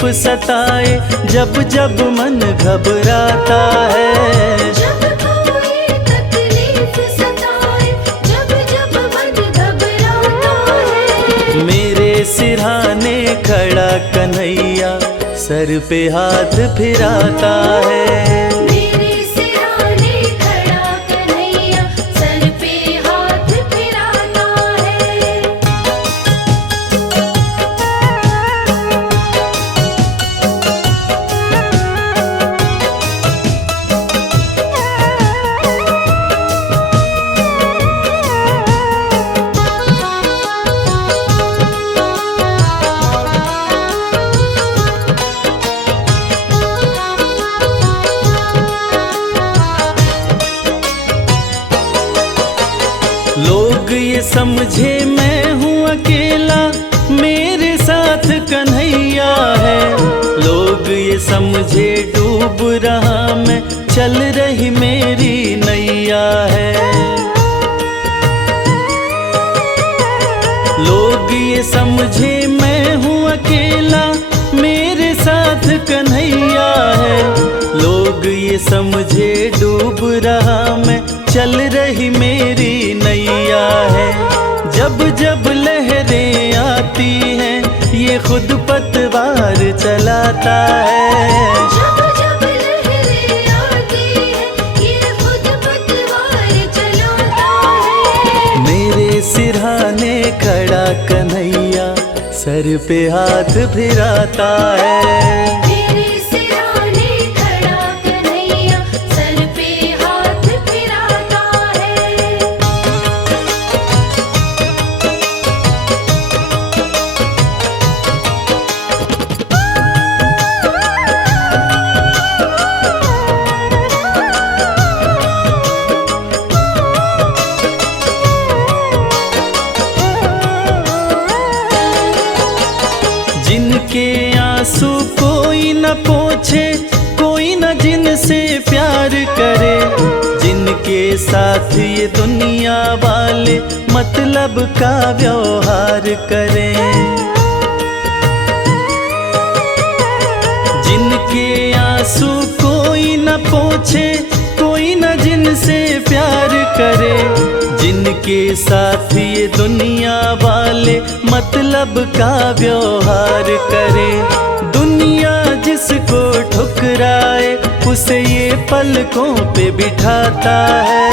तकलीफ सताए, जब जब मन घबराता है। जब कोई तकलीफ सताए, जब जब मन घबराता है। मेरे सिरहाने खड़ा कन्हैया सर पे हाथ फिराता है। मेरे सिरहाने खड़ा कन्हैया सर पे हाथ फिराता है। लोग ये समझे मैं हूँ अकेला, मेरे साथ कन्हैया है। लोग ये समझे डूब रहा मैं, चल रही मेरी नैया है। लोग ये समझे मैं हूँ अकेला, मेरे साथ कन्हैया है। लोग ये समझे डूब रहा मैं, चल रही मेरी नैया है। जब जब लहरें आती हैं, ये खुद पतवार चलाता है। जब जब लहरें आती हैं, ये खुद पतवार चलाता है। मेरे सिरहाने खड़ा कन्हैया सर पे हाथ फिराता है। मेरे सिरहाने खड़ा कन्हैया सर पे हाथ फिराता है। जिनके आंसू कोई न पोछे, कोई न जिनसे प्यार करे, जिनके साथ ये दुनिया वाले मतलब का व्यवहार करें। जिनके आंसू कोई न पोछे, कोई न जिनसे प्यार करे, जिनके साथ ये दुनिया वाले मतलब का व्यवहार करे। दुनिया जिसको ठुकराए, उसे ये पलकों पे बिठाता है।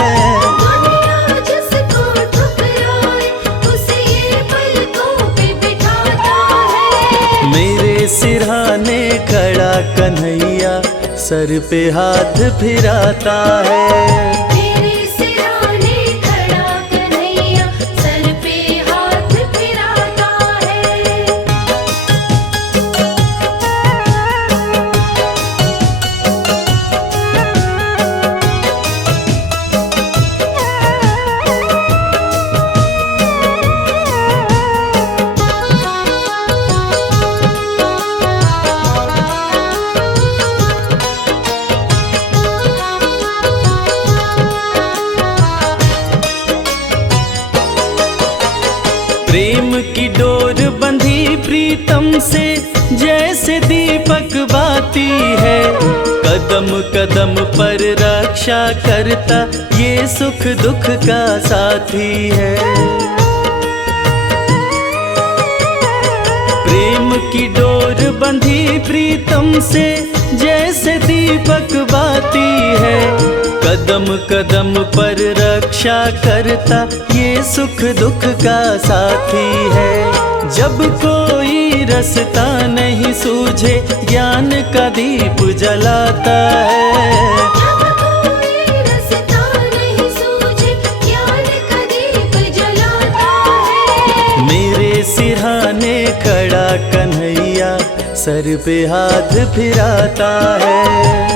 दुनिया जिसको ठुकराए, उसे ये पलकों पे बिठाता है। मेरे सिरहाने खड़ा कन्हैया सर पे हाथ फिराता है। मेरे सिरहाने खड़ा कन्हैया सर पे हाथ फिराता है। प्रेम की डोर बंधी प्रीतम से, जैसे दीपक बाती है। कदम कदम पर रक्षा करता, ये सुख दुख का साथी है। प्रेम की डोर बंधी प्रीतम से, जैसे दीपक बाती है। कदम कदम पर रक्षा करता, ये सुख दुख का साथी है। जब कोई रास्ता नहीं सूझे, ज्ञान का दीप जलाता है। जब कोई रास्ता नहीं सूझे, ज्ञान का दीप जलाता है। मेरे सिरहाने खड़ा कन्हैया सर पे हाथ फिराता है।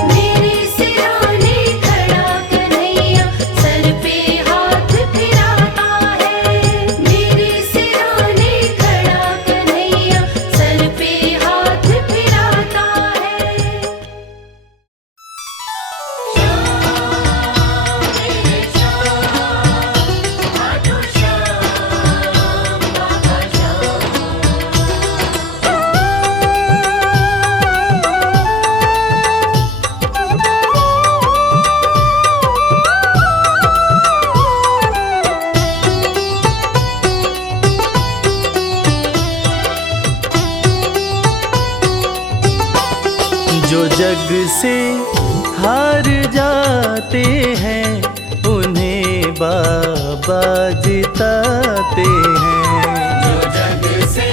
मेरे सिरहाने खड़ा कन्हैया सर पे हाथ फिराता है। मेरे सिरहाने खड़ा कन्हैया सर पे हाथ फिराता है। जो जग से हार जाते हैं उन्हें बाबा जिताते हैं। जो जग से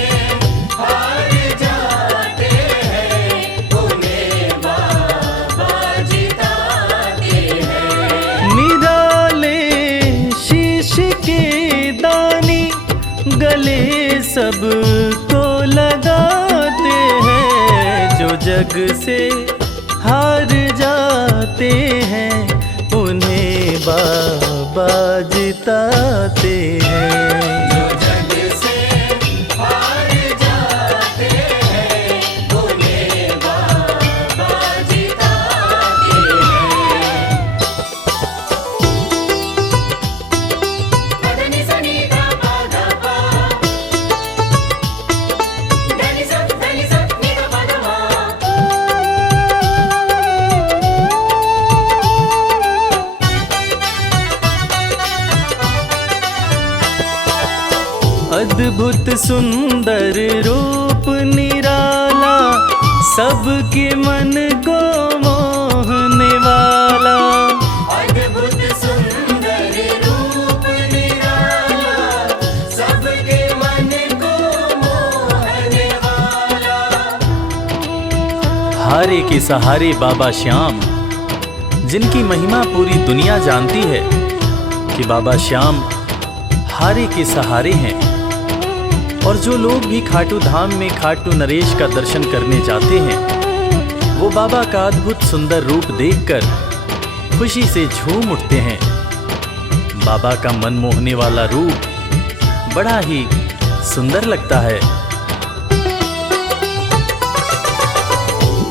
हार जाते हैं उन्हें बाबा जिताते हैं। निराले शीश के दानी गले सबको लगाते हैं। जो जग से हार जाते हैं उन्हें बाबा जिताते हैं। जो जग से हार जाते हैं उन्हें बाबा जिताते हैं। मदनी सनी धा पा धा पा, धनी सा नि धा पा धा मा। अद्भुत सुंदर रूप निराला सबके मन को मोहने वाला। अद्भुत सुंदर रूप निराला सबके मन को मोहने वाला। हारे के सहारे बाबा श्याम, जिनकी महिमा पूरी दुनिया जानती है कि बाबा श्याम हारे के सहारे हैं। और जो लोग भी खाटू धाम में खाटू नरेश का दर्शन करने जाते हैं वो बाबा का अद्भुत सुंदर रूप देखकर खुशी से झूम उठते हैं। बाबा का मन मोहने वाला रूप बड़ा ही सुंदर लगता है।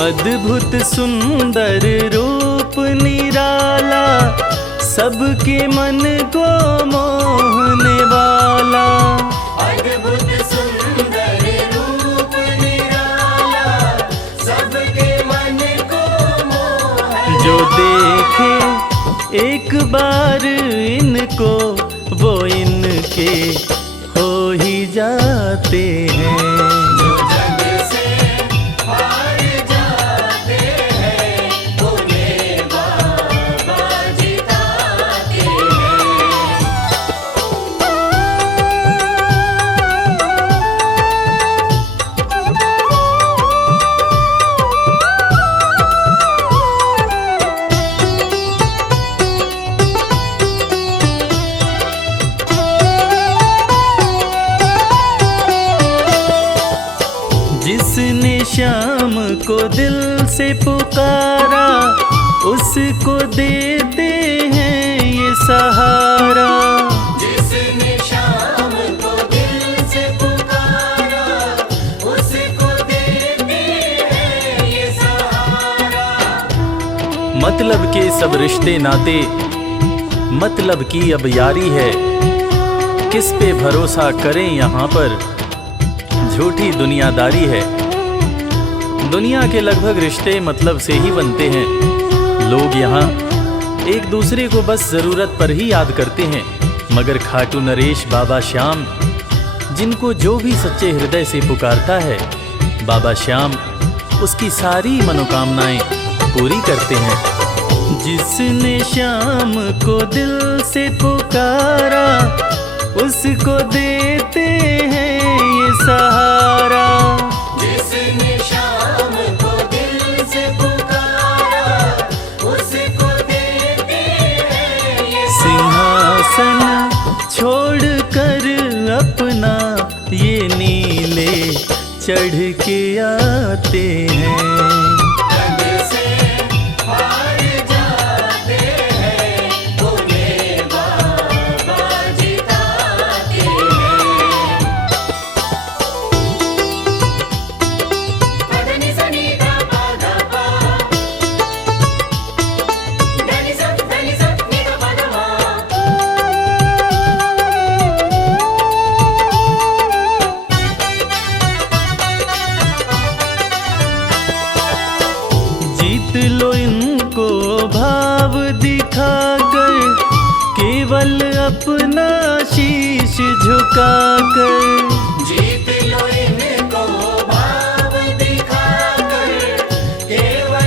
अद्भुत सुंदर रूप निराला सबके मन को मोहने वाला। अद्भुत सुंदर रूप निराला सबके मन को मोहने। जो देखे एक बार इनको वो इनके हो ही जाते हैं। जो जग से हार जाते हैं उन्हें बाबा जिताते हैं। जिसने श्याम को दिल से पुकारा उसको देते हैं ये सहारा। जिसने शाम को दिल से पुकारा उसको देते हैं ये सहारा। मतलब के सब रिश्ते नाते मतलब की अब यारी है। किस पे भरोसा करें यहाँ पर झूठी दुनियादारी है। दुनिया के लगभग रिश्ते मतलब से ही बनते हैं। लोग यहाँ एक दूसरे को बस जरूरत पर ही याद करते हैं, मगर खाटू नरेश बाबा श्याम जिनको जो भी सच्चे हृदय से पुकारता है बाबा श्याम उसकी सारी मनोकामनाएं पूरी करते हैं। जिसने श्याम को दिल से पुकारा उसको देते हैं ये सहारा। जिसने शाम को दिल से पुकारा उसको देते हैं ये सिंहासन छोड़कर अपना ये नीले चढ़ के आते हैं। जग से हार जाते हैं उन्हें बाबा जिताते हैं। मदनी सनी धा पा धा पा, धनी सा नि धा पा धा मा। जीत लो इनको भाव दिखाकर केवल अपना शीश झुकाकर। जीत लो इनको भाव दिखाकर केवल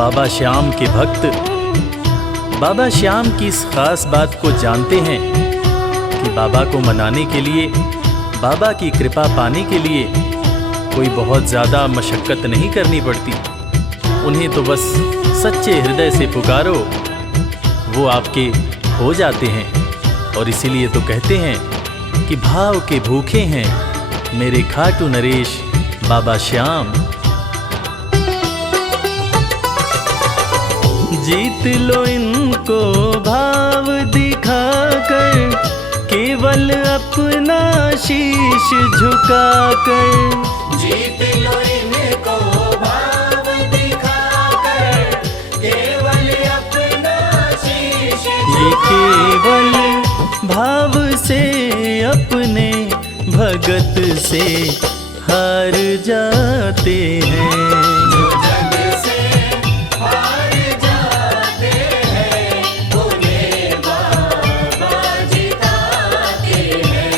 बाबा श्याम के भक्त बाबा श्याम की इस खास बात को जानते हैं कि बाबा को मनाने के लिए, बाबा की कृपा पाने के लिए कोई बहुत ज़्यादा मशक्क़त नहीं करनी पड़ती। उन्हें तो बस सच्चे हृदय से पुकारो, वो आपके हो जाते हैं। और इसीलिए तो कहते हैं कि भाव के भूखे हैं मेरे खाटू नरेश बाबा श्याम। जीत लो इनको भाव दिखाकर, केवल अपना शीश झुकाकर। जीत लो इनको भाव दिखाकर, केवल अपना शीश ये केवल भाव से अपने भगत से हार जाते हैं। जो जग से हार जाते हैं, उन्हें बाबा जिताते हैं।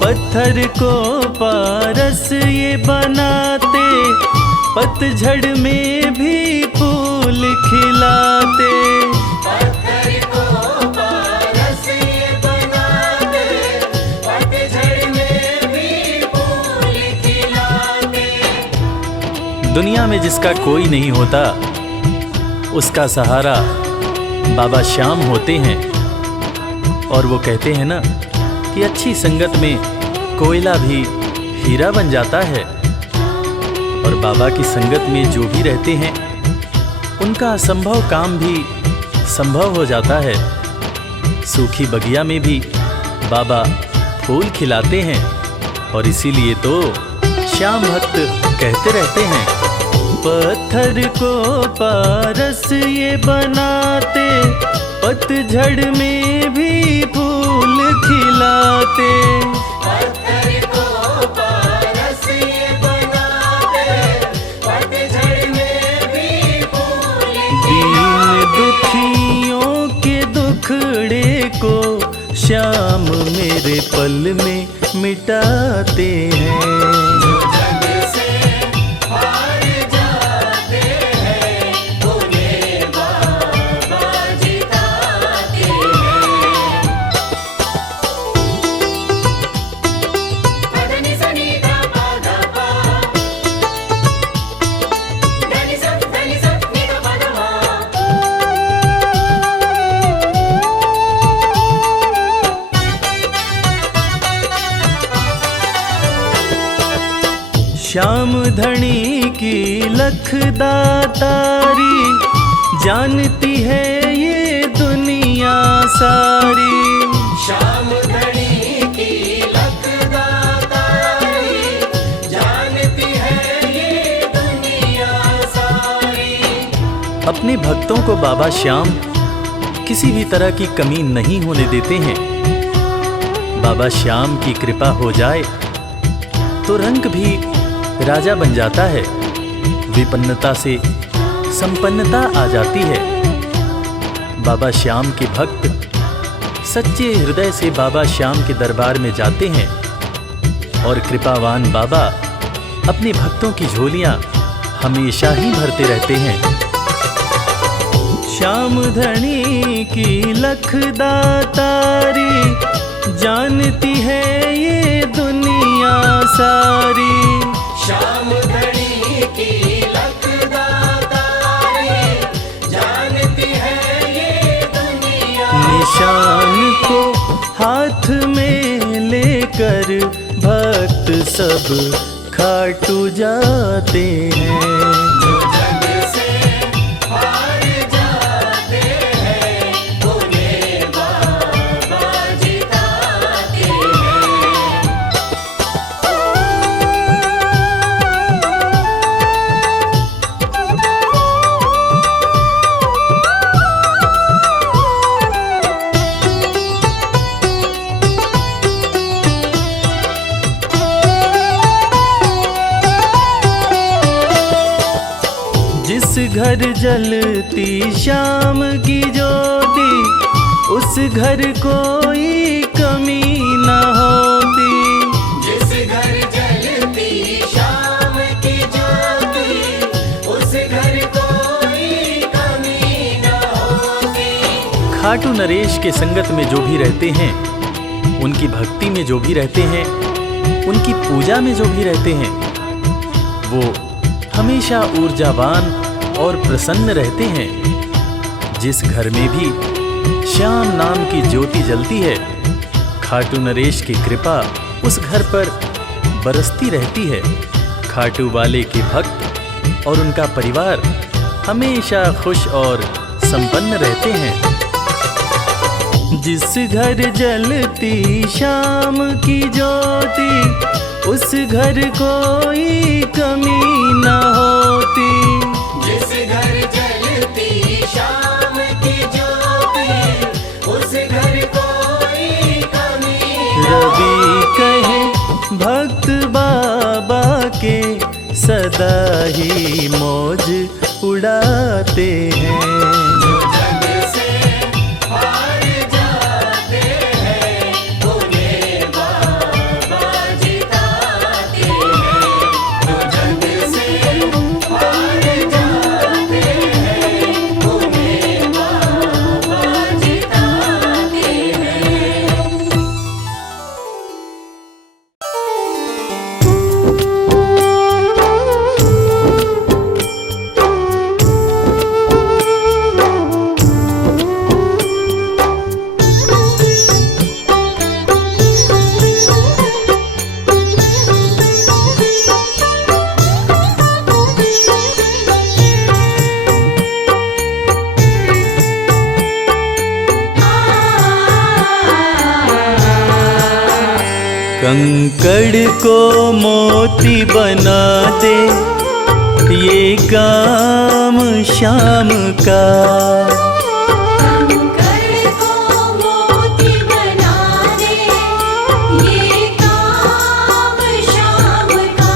पत्थर को पारस ये बनाते, पतझड़ में भी फूल खिलाते। पत्थर को पारस ये बनाते, पतझड़ में भी फूल खिलाते। दुनिया में जिसका कोई नहीं होता, उसका सहारा बाबा श्याम होते हैं। और वो कहते हैं ना कि अच्छी संगत में कोयला भी हीरा बन जाता है। और बाबा की संगत में जो भी रहते हैं, उनका असंभव काम भी संभव हो जाता है। सूखी बगिया में भी बाबा फूल खिलाते हैं। और इसीलिए तो श्याम भक्त कहते रहते हैं, पत्थर को पारस ये बनाते, पतझड़ में भी फूल खिलाते। पत्थर को पारस ये बनाते, पतझड़ में भी फूल दीन दुखियों के दुखड़े को श्याम मेरे पल में मिटाते हैं। जो जग से हार जाते हैं, उन्हें बाबा जिताते हैं। पदनि सनि धा पा धा पा, धनि सा नि धा पा धा मा। श्याम धनी की लखदातारी, जानती है ये दुनिया सारी। श्याम धनी की लखदातारी, जानती है ये दुनिया सारी। अपने भक्तों को बाबा श्याम किसी भी तरह की कमी नहीं होने देते हैं। बाबा श्याम की कृपा हो जाए तो रंग भी राजा बन जाता है, विपन्नता से संपन्नता आ जाती है। बाबा श्याम के भक्त सच्चे हृदय से बाबा श्याम के दरबार में जाते हैं और कृपावान बाबा अपने भक्तों की झोलियां हमेशा ही भरते रहते हैं। श्याम धनी की लखदातारी, जानती है ये दुनिया सारी। श्याम धनी की लखदातारी, जानती है ये दुनिया। निशान को हाथ में लेकर भक्त सब खाटू जाते हैं। जो जग से हार जाते हैं, उन्हें बाबा जिताते हैं। घर जलती शाम की ज्योति, उस घर कोई कमी न होती। जिस घर जलती शाम की ज्योति, उस घर कोई कमी न होती। खाटू नरेश के संगत में जो भी रहते हैं, उनकी भक्ति में जो भी रहते हैं, उनकी पूजा में जो भी रहते हैं, वो हमेशा ऊर्जावान और प्रसन्न रहते हैं। जिस घर में भी श्याम नाम की ज्योति जलती है, खाटू नरेश की कृपा उस घर पर बरसती रहती है। खाटू वाले के भक्त और उनका परिवार हमेशा खुश और संपन्न रहते हैं। जिस घर जलती शाम की ज्योति, उस घर कोई कमी न होती। जिस घर जलती शाम की ज्योति, उस घर कोई कमी न रवि कहे भक्त बाबा के, सदा ही मौज उड़ाते हैं। जो जग से हार जाते हैं, उन्हें बाबा जिताते हैं। जो जग से हार जाते हैं, उन्हें बाबा जिताते हैं। कंकड़ को मोती बना दे, ये काम शाम का। कंकड़ को मोती बना दे, ये काम शाम का।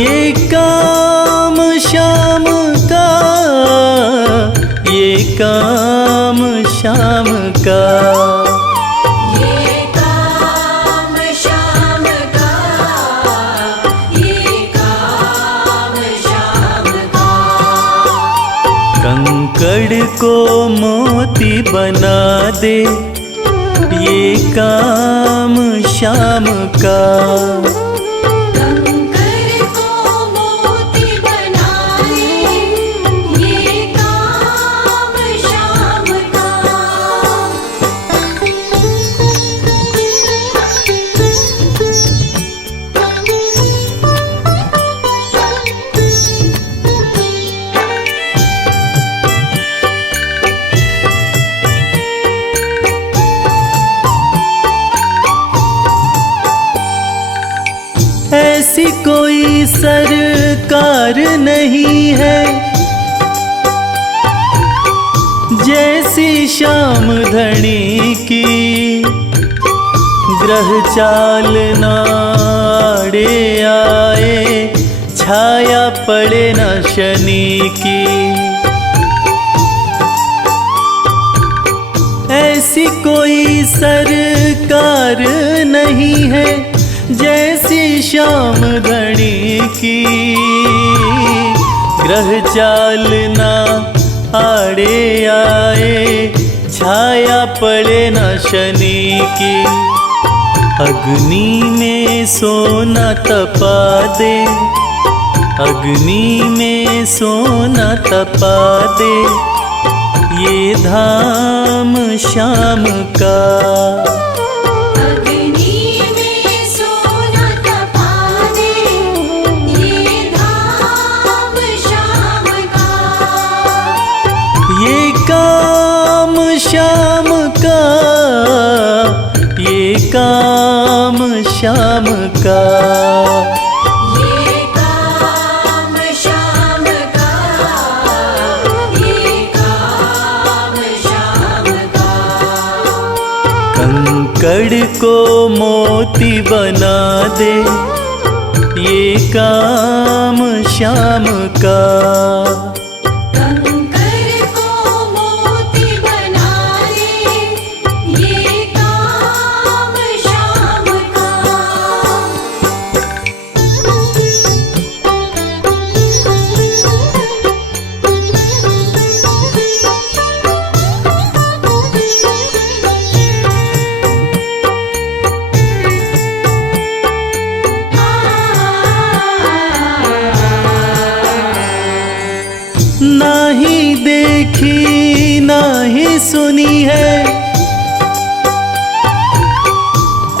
ये काम शाम का, ये काम शाम का। ये काम शाम का, ये काम शाम का। कंकड़ को मोती बना दे, ये काम शाम का। कंकड़ को मोती बना दे, ये काम शाम का। ऐसी कोई सरकार नहीं है, जैसी श्याम धनी की। ग्रह चाल नाड़े आए, छाया पड़े न शनि की। ऐसी कोई सरकार नहीं है, जैसी श्याम धनी की। ग्रह चाल ना आड़े आए, छाया पड़े न शनि की। अग्नि में सोना तपा दे, अग्नि में सोना तपा दे, ये धाम श्याम का। अग्नि में सोना तपा दे, ये धाम श्याम का। ये काम श्याम का, ये काम श्याम का। ये काम श्याम का, ये काम श्याम का। कंकड़ को मोती बना दे, ये काम श्याम का। कंकर को मोती बना दे, ये काम श्याम का। नाही देखी नाही सुनी है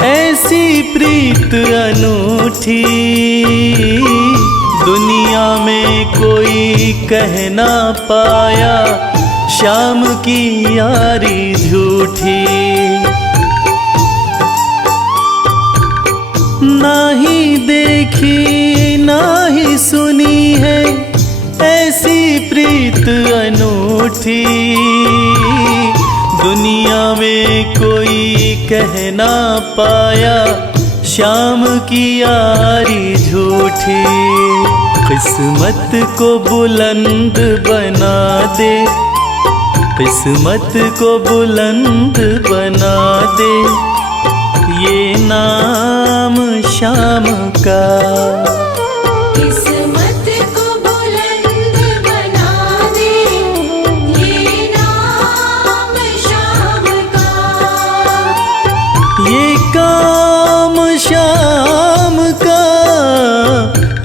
ऐसी प्रीत अनूठी, दुनिया में कोई कह ना पाया श्याम की यारी झूठी। नाही देखी नाही सुनी है ऐसी प्रीत अनूठी, दुनिया में कोई कह ना पाया श्याम की यारी झूठी। किस्मत को बुलंद बना दे, किस्मत को बुलंद बना दे, ये नाम श्याम का। किस्मत को बुलंद बना दे, ये नाम श्याम का। ये काम श्याम का,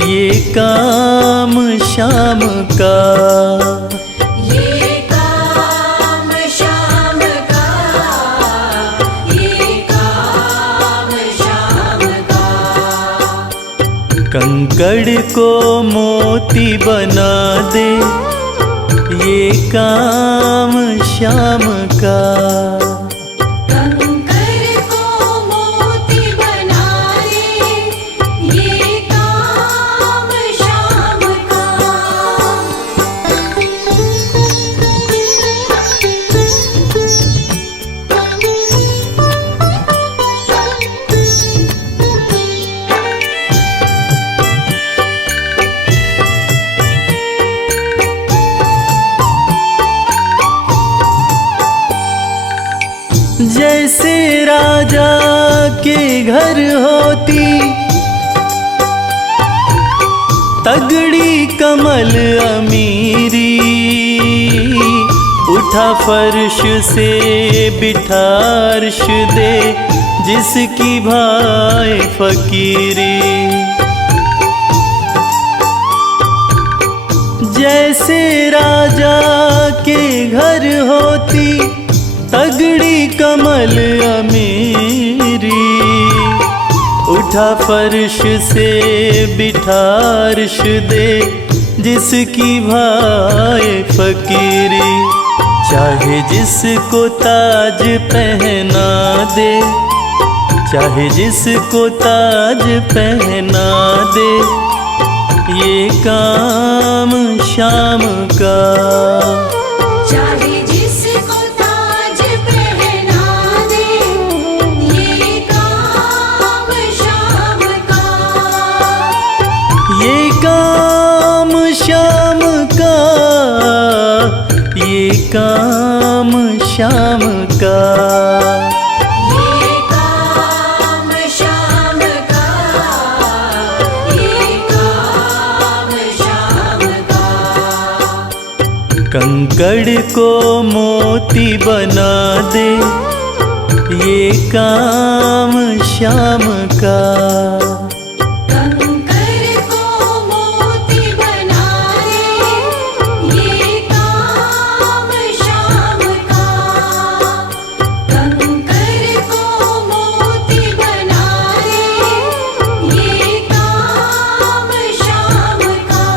ये काम श्याम का। ये काम श्याम का, ये काम श्याम का। कंकड़ को मोती बना दे, ये काम श्याम का। कंकर को मोती बना दे, ये काम श्याम का। जैसे राजा के घर होती तगड़ी कमल अमीरी, उठा फर्श से बिठा अर्श दे जिसकी भाई फकीरी। जैसे राजा के घर होती तगड़ी कमल अमीरी, उठा फर्श से बिठा अर्श दे जिसकी भाई फकीरी। चाहे जिसको ताज पहना दे, चाहे जिसको ताज पहना दे, ये काम श्याम का। चाहे जिसको ताज पहना दे, ये काम श्याम का। ये काम श्याम का, ये काम श्याम का। ये काम श्याम का, ये काम श्याम का। कंकड़ को मोती बना दे, ये काम श्याम का। कंकर को मोती बना दे, ये काम श्याम का। कंकर को मोती बना दे, ये काम श्याम का।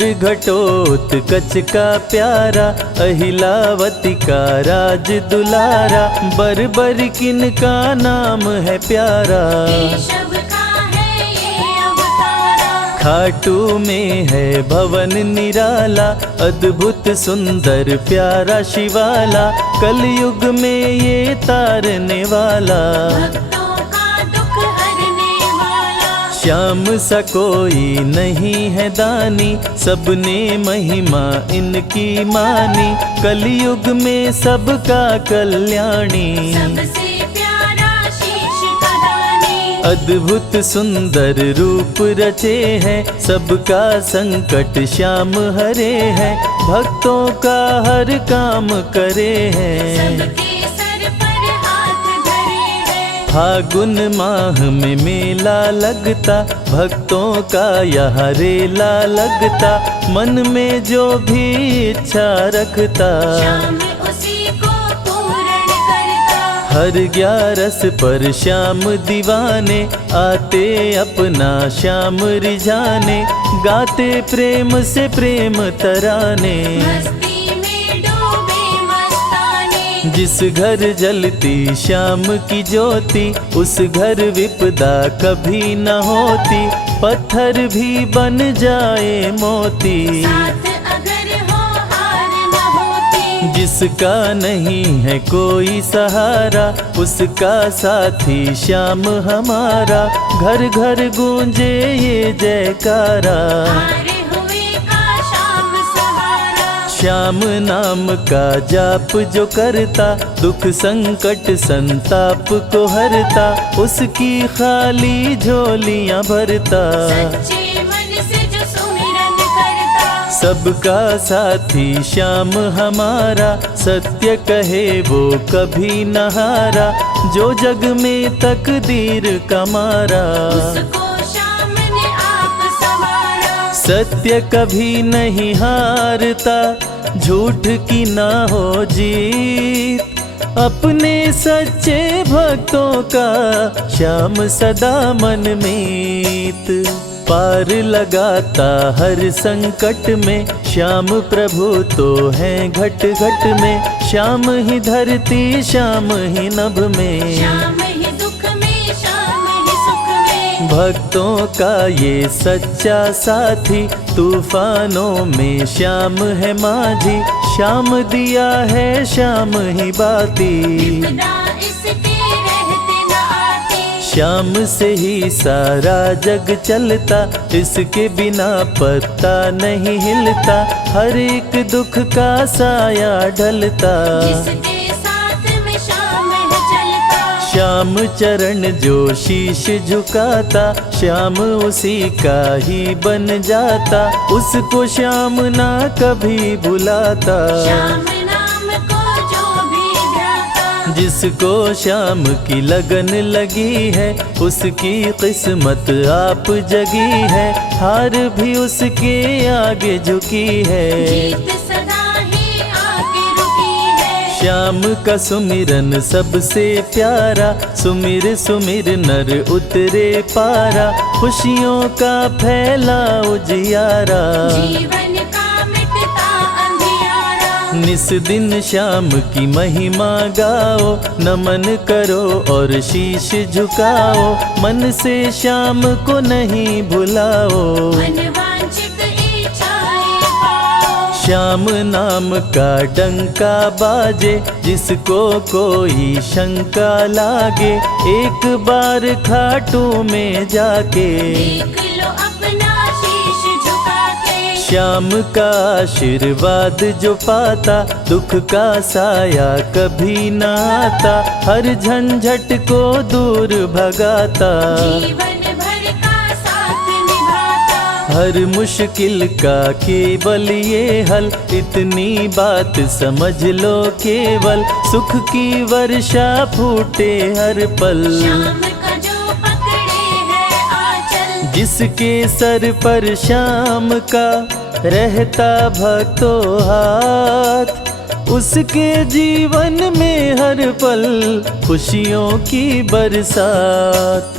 पुत्र घटोत्कच का प्यारा, अहिलावती का राज दुलारा, बरबर किन का नाम है प्यारा। केशव का है ये अवतारा, खाटू में है भवन निराला, अद्भुत सुंदर प्यारा शिवाला, कलयुग में ये तारने वाला। भक्तों का दुख हरने वाला, श्याम सा कोई नहीं है दानी, सबने महिमा इनकी मानी, कलयुग में सबका कल्याणी। सबसे प्यारा शीश का दानी, अद्भुत सुंदर रूप रचे हैं, सबका संकट श्याम हरे हैं, भक्तों का हर काम करे हैं। सबके सर पर हाथ धरे हैं। फागुन माह में मेला लगता, भक्तों का यहाँ रेला लगता, मन में जो भी इच्छा रखता, श्याम उसी को पूर्ण करता। हर 11 पर श्याम दीवाने, आते अपना श्याम रिझाने, गाते प्रेम से प्रेम तराने। मस्ती में डूबे मस्ताने, जिस घर जलती श्याम की ज्योति, उस घर विपदा कभी न होती, पत्थर भी बन जाए मोती। साथ अगर हो हार न होती, जिसका नहीं है कोई सहारा, उसका साथी श्याम हमारा, घर घर गूंजे ये जयकारा। हारे हुए का श्याम सहारा। श्याम नाम का जाप जो करता, दुख संकट संताप को हरता, उसकी खाली झोलियां भरता। सच्चे मन से जो सुमिरन करता, सबका साथी श्याम हमारा, सत्य कहे वो कभी न हारा, जो जग में तकदीर का मारा। उसको श्याम ने आप संवारा। सत्य कभी नहीं हारता, झूठ की ना हो जीत, अपने सच्चे भक्तों का श्याम सदा मन मीत। पार लगाता हर संकट में, श्याम प्रभु तो हैं घट घट में, श्याम ही धरती श्याम ही नभ में, श्याम ही दुख में श्याम ही सुख में। भक्तों का ये सच्चा साथी, तूफानों में श्याम है माझी, श्याम दिया है श्याम ही बाती। विपदा इसके रहते न आती, श्याम से ही सारा जग चलता, इसके बिना पत्ता नहीं हिलता, हर एक दुख का साया ढलता। जिसके साथ में श्याम है चलता, श्याम चरण जो शीश झुकाता, श्याम उसी का ही बन जाता, उसको श्याम ना कभी भुलाता। श्याम नाम को जो भी ध्याता, जिसको श्याम की लगन लगी है, उसकी किस्मत आप जगी है, हार भी उसके आगे झुकी है। जीत सदा ही आके रुकी है। श्याम का सुमिरन सबसे प्यारा, सुमिर सुमिर नर उतरे पारा, खुशियों का फैला उजियारा। जीवन का मिटता अंधियारा, निस दिन श्याम की महिमा गाओ, नमन करो और शीश झुकाओ, मन से श्याम को नहीं भुलाओ। मनवांछित इच्छाएं पाओ, श्याम नाम का डंका बाजे, जिसको कोई शंका लागे, एक बार खाटू में जाके, देख लो अपना शीश झुका के। श्याम का आशीर्वाद जो पाता, दुख का साया कभी न आता, हर झंझट को दूर भगाता, जीवन भर का साथ निभाता, हर मुश्किल का केवल ये हल, इतनी बात समझ लो केवल, सुख की वर्षा फूटे हर पल। श्याम का जो पकड़े है आंचल, जिसके सर पर श्याम का रहता भक्तों हाथ, उसके जीवन में हर पल खुशियों की बरसात।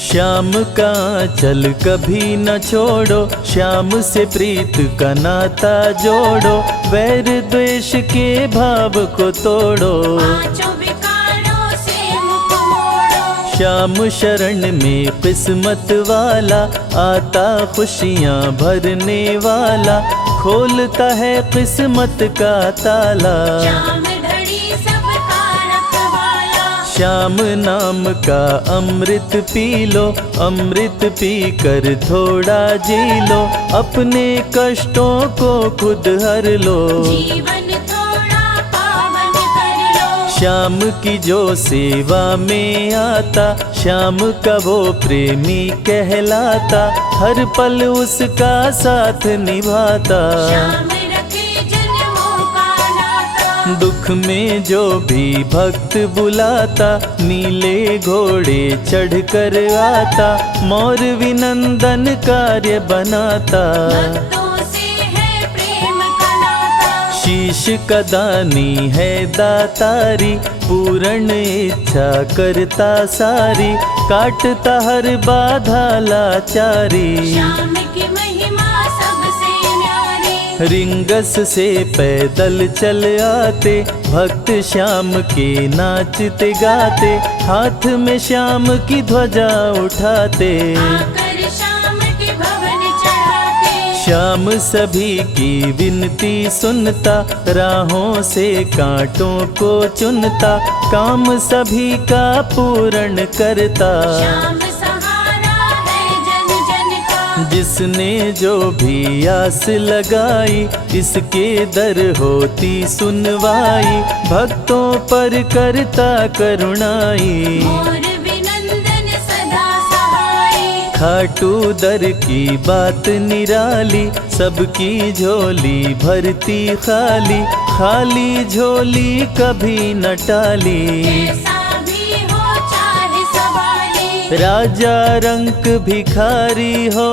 श्याम का चल कभी न छोड़ो, श्याम से प्रीत का नाता जोड़ो, वैर द्वेष के भाव को तोड़ो। पांचों विकारों से मुख मोड़ो। श्याम शरण में किस्मत वाला, आता खुशियाँ भरने वाला, खोलता है किस्मत का ताला। श्याम धड़ी सबका रखवाला। श्याम नाम का अमृत पी लो, अमृत पी कर थोड़ा जी लो, अपने कष्टों को खुद हर लो। जीवन थोड़ा पावन कर लो। श्याम की जो सेवा में आता, श्याम का वो प्रेमी कहलाता, हर पल उसका साथ निभाता। श्याम रखे जन्मों का नाता। दुख में जो भी भक्त बुलाता, नीले घोड़े चढ़ कर आता, मोर विनंदन कार्य बनाता। भक्तों से है प्रेम का नाता। शीश का दानी है दातारी, पूर्ण इच्छा करता सारी, काटता हर बाधा लाचारी। श्याम की महिमा सबसे न्यारी। रिंगस से पैदल चल आते, भक्त श्याम के नाचते गाते, हाथ में श्याम की ध्वजा उठाते। आकर श्याम के भवन चढ़ाते। श्याम सभी की विनती सुनता, राहों से कांटों को चुनता, काम सभी का पूर्ण करता। श्याम सहारा है जन जन का। जिसने जो भी आस लगाई, इसके दर होती सुनवाई, भक्तों पर करता करुणाई। मोर विनंदन सदा सहाय। खाटू दर की बात निराली, सबकी झोली भरती खाली, खाली झोली कभी न टाली। कैसा भी हो चाहे सवाली। राजा रंक भिखारी हो,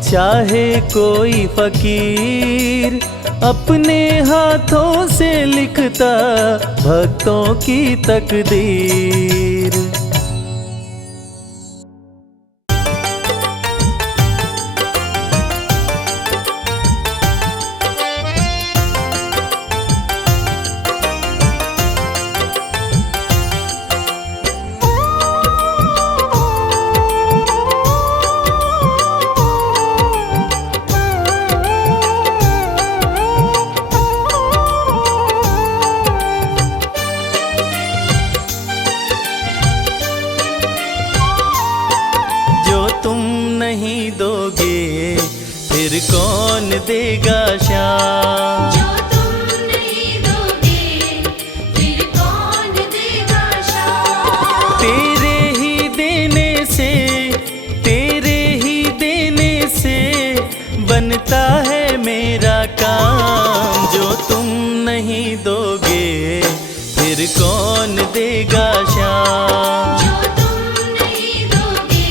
चाहे कोई फकीर, अपने हाथों से लिखता भक्तों की तकदीर। फिर कौन देगा श्याम? जो तुम नहीं दोगे फिर कौन देगा श्याम? तेरे ही देने से, तेरे ही देने से बनता है मेरा काम। जो तुम नहीं दोगे फिर कौन देगा श्याम? जो तुम नहीं दोगे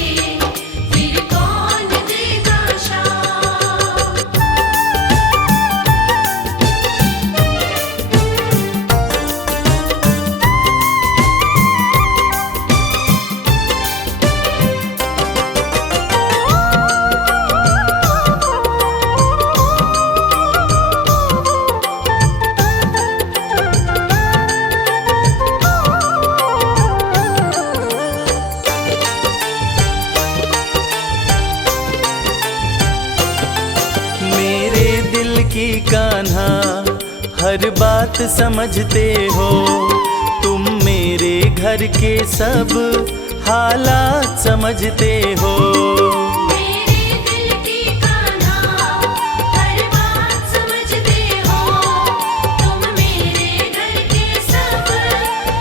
फिर कौन देगा श्याम? मेरे दिल की कान्हा हर बात समझते हो, तुम मेरे घर के सब हालात समझते हो। मेरे दिल की कान्हा हर बात समझते हो, तुम मेरे घर के सब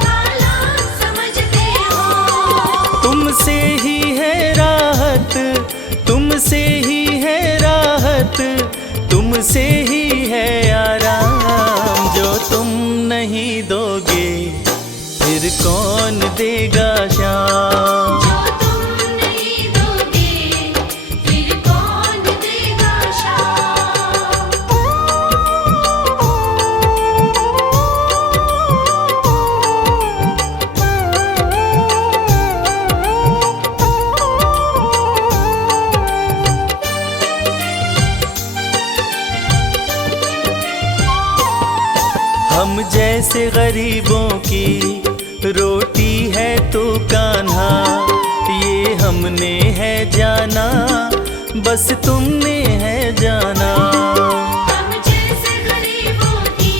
हालात समझते हो। तुमसे ही है राहत, तुमसे ही है राहत, तुमसे ही है आराम। जो तुम नहीं दोगे फिर कौन देगा श्याम? जो तुम नहीं दोगे फिर कौन देगा श्याम? हम जैसे गरीबों की रोटी है तो कान्हा, ये हमने है जाना, बस तुमने है जाना। हम जैसे गरीबों की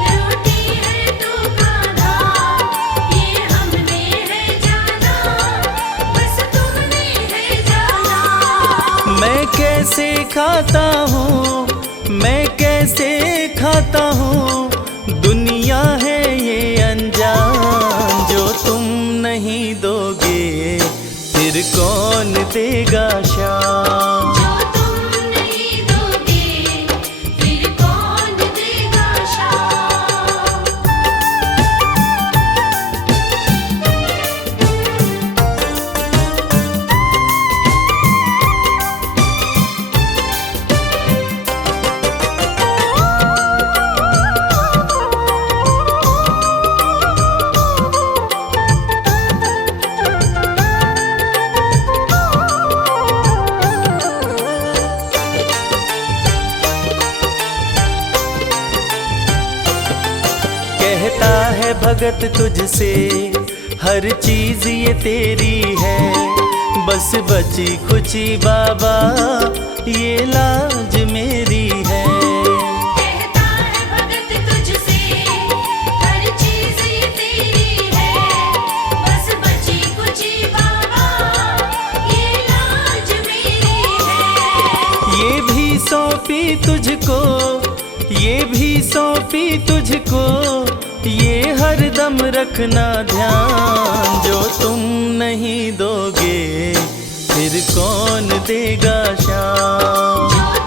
रोटी है तो कान्हा, ये हमने है जाना, बस तुमने है जाना। मैं कैसे खाता हूँ, मैं कैसे खाता हूँ, दुनिया है ये अनजान। जो तुम नहीं दोगे फिर कौन देगा शाम। जो तुम नहीं दोगे फिर कौन देगा शाम। कहता है भगत तुझसे हर चीज ये तेरी है, बस बची खुची बाबा ये लाज मेरी है। कहता है भगत तुझसे हर चीज ये तेरी है, बस बची कुची बाबा ये लाज मेरी है। ये भी सौंपी तुझको, ये भी सौंपी तुझको, ये हर दम रखना ध्यान। जो तुम नहीं दोगे फिर कौन देगा शाम। जो